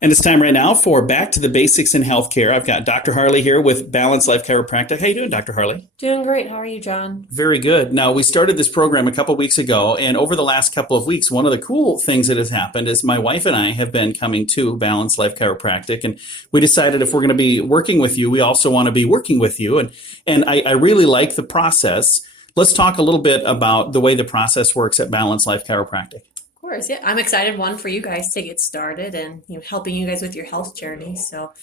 And it's time right now for Back to the Basics in Healthcare. I've got Dr. Harley here with Balanced Life Chiropractic. How you doing, Dr. Harley? Doing great. How are you, John? Very good. Now, we started this program a couple weeks ago, and over the last couple of weeks, one of the cool things that has happened is my wife and I have been coming to Balanced Life Chiropractic, and we decided if we're going to be working with you, we also want to be working with you. And I really like the process. Let's talk a little bit about the way the process works at Balanced Life Chiropractic. Of course, yeah. I'm excited, for you guys to get started and helping you guys with your health journey. So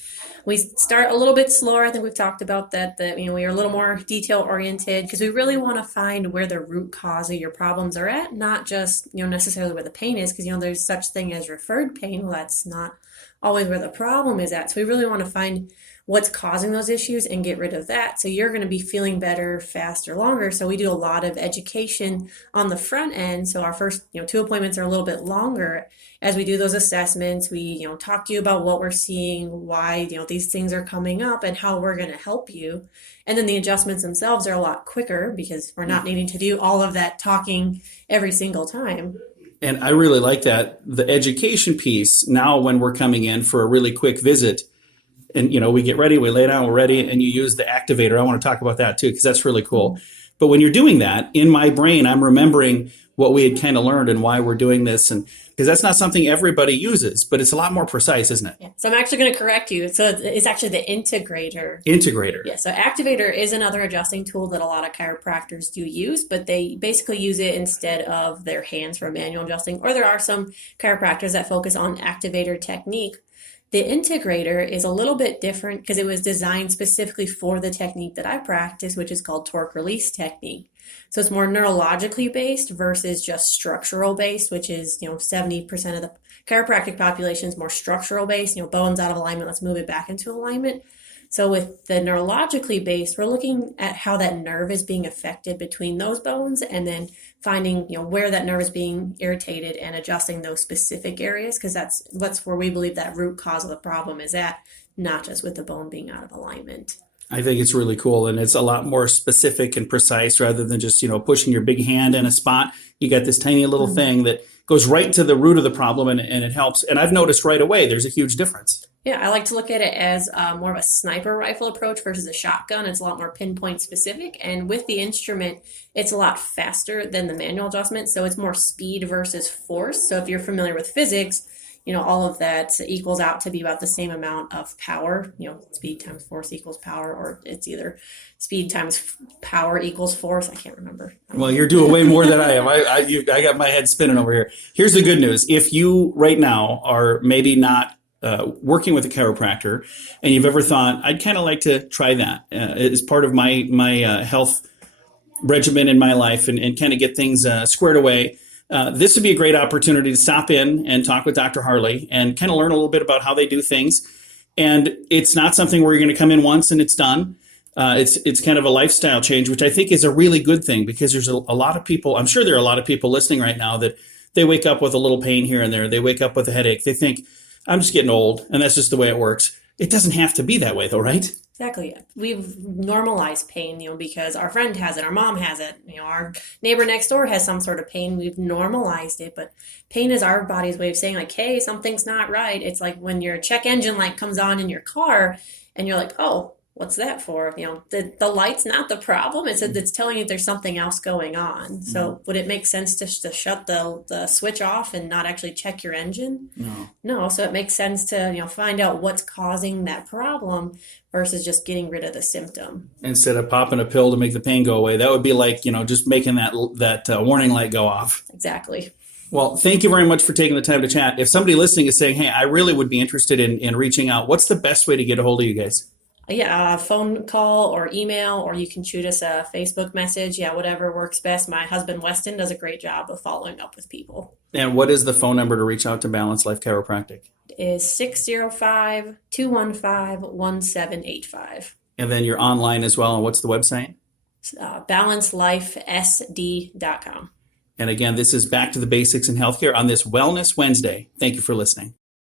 we start a little bit slower. I think we've talked about that we are a little more detail oriented because we really want to find where the root cause of your problems are at, not just necessarily where the pain is, because there's such thing as referred pain. Well, that's not always where the problem is at. So we really want to find what's causing those issues and get rid of that. So you're going to be feeling better, faster, longer. So we do a lot of education on the front end. So our first, 2 appointments are a little bit longer. As we do those assessments, we, talk to you about what we're seeing, why, these things are coming up and how we're going to help you. And then the adjustments themselves are a lot quicker because we're not needing to do all of that talking every single time. And I really like that. The education piece, now when we're coming in for a really quick visit, and, we get ready, we lay down, we're ready, and you use the activator. I want to talk about that too, because that's really cool. But when you're doing that, in my brain, I'm remembering what we had kind of learned and why we're doing this. And because that's not something everybody uses, but it's a lot more precise, isn't it? Yeah. So I'm actually going to correct you. So it's actually the integrator. Integrator. Yeah. So activator is another adjusting tool that a lot of chiropractors do use, but they basically use it instead of their hands for manual adjusting. Or there are some chiropractors that focus on activator technique. The integrator is a little bit different because it was designed specifically for the technique that I practice, which is called torque release technique. So it's more neurologically based versus just structural based, which is, 70% of the chiropractic population is more structural based, bones out of alignment, let's move it back into alignment. So with the neurologically based, we're looking at how that nerve is being affected between those bones and then finding, where that nerve is being irritated and adjusting those specific areas, because that's where we believe that root cause of the problem is at, not just with the bone being out of alignment. I think it's really cool, and it's a lot more specific and precise rather than just, pushing your big hand in a spot. You got this tiny little thing that goes right to the root of the problem, and it helps. And I've noticed right away there's a huge difference. Yeah, I like to look at it as more of a sniper rifle approach versus a shotgun. It's a lot more pinpoint specific. And with the instrument, it's a lot faster than the manual adjustment. So it's more speed versus force. So if you're familiar with physics, all of that equals out to be about the same amount of power. Speed times force equals power, or it's either speed times power equals force. I can't remember. Well, you're doing way more than I am. I got my head spinning over here. Here's the good news. If you right now are maybe not working with a chiropractor and you've ever thought, I'd kind of like to try that as part of my health regimen in my life and kind of get things squared away, this would be a great opportunity to stop in and talk with Dr. Harley and kind of learn a little bit about how they do things. And it's not something where you're going to come in once and it's done. It's kind of a lifestyle change, which I think is a really good thing, because there's a lot of people, I'm sure there are a lot of people listening right now that they wake up with a little pain here and there. They wake up with a headache. They think, I'm just getting old, and that's just the way it works. It doesn't have to be that way, though, right? Exactly. We've normalized pain, because our friend has it, our mom has it, our neighbor next door has some sort of pain. We've normalized it, but pain is our body's way of saying like, hey, something's not right. It's like when your check engine light comes on in your car and you're like, oh, what's that for? The light's not the problem. It's telling you there's something else going on. So would it make sense to shut the switch off and not actually check your engine? No. So it makes sense to, find out what's causing that problem versus just getting rid of the symptom. Instead of popping a pill to make the pain go away, that would be like, just making that warning light go off. Exactly. Well, thank you very much for taking the time to chat. If somebody listening is saying, hey, I really would be interested in reaching out, what's the best way to get a hold of you guys? Yeah, phone call or email, or you can shoot us a Facebook message. Yeah, whatever works best. My husband, Weston, does a great job of following up with people. And what is the phone number to reach out to Balanced Life Chiropractic? It is 605-215-1785. And then you're online as well. And what's the website? BalanceLifeSD.com. And again, this is Back to the Basics in Healthcare on this Wellness Wednesday. Thank you for listening.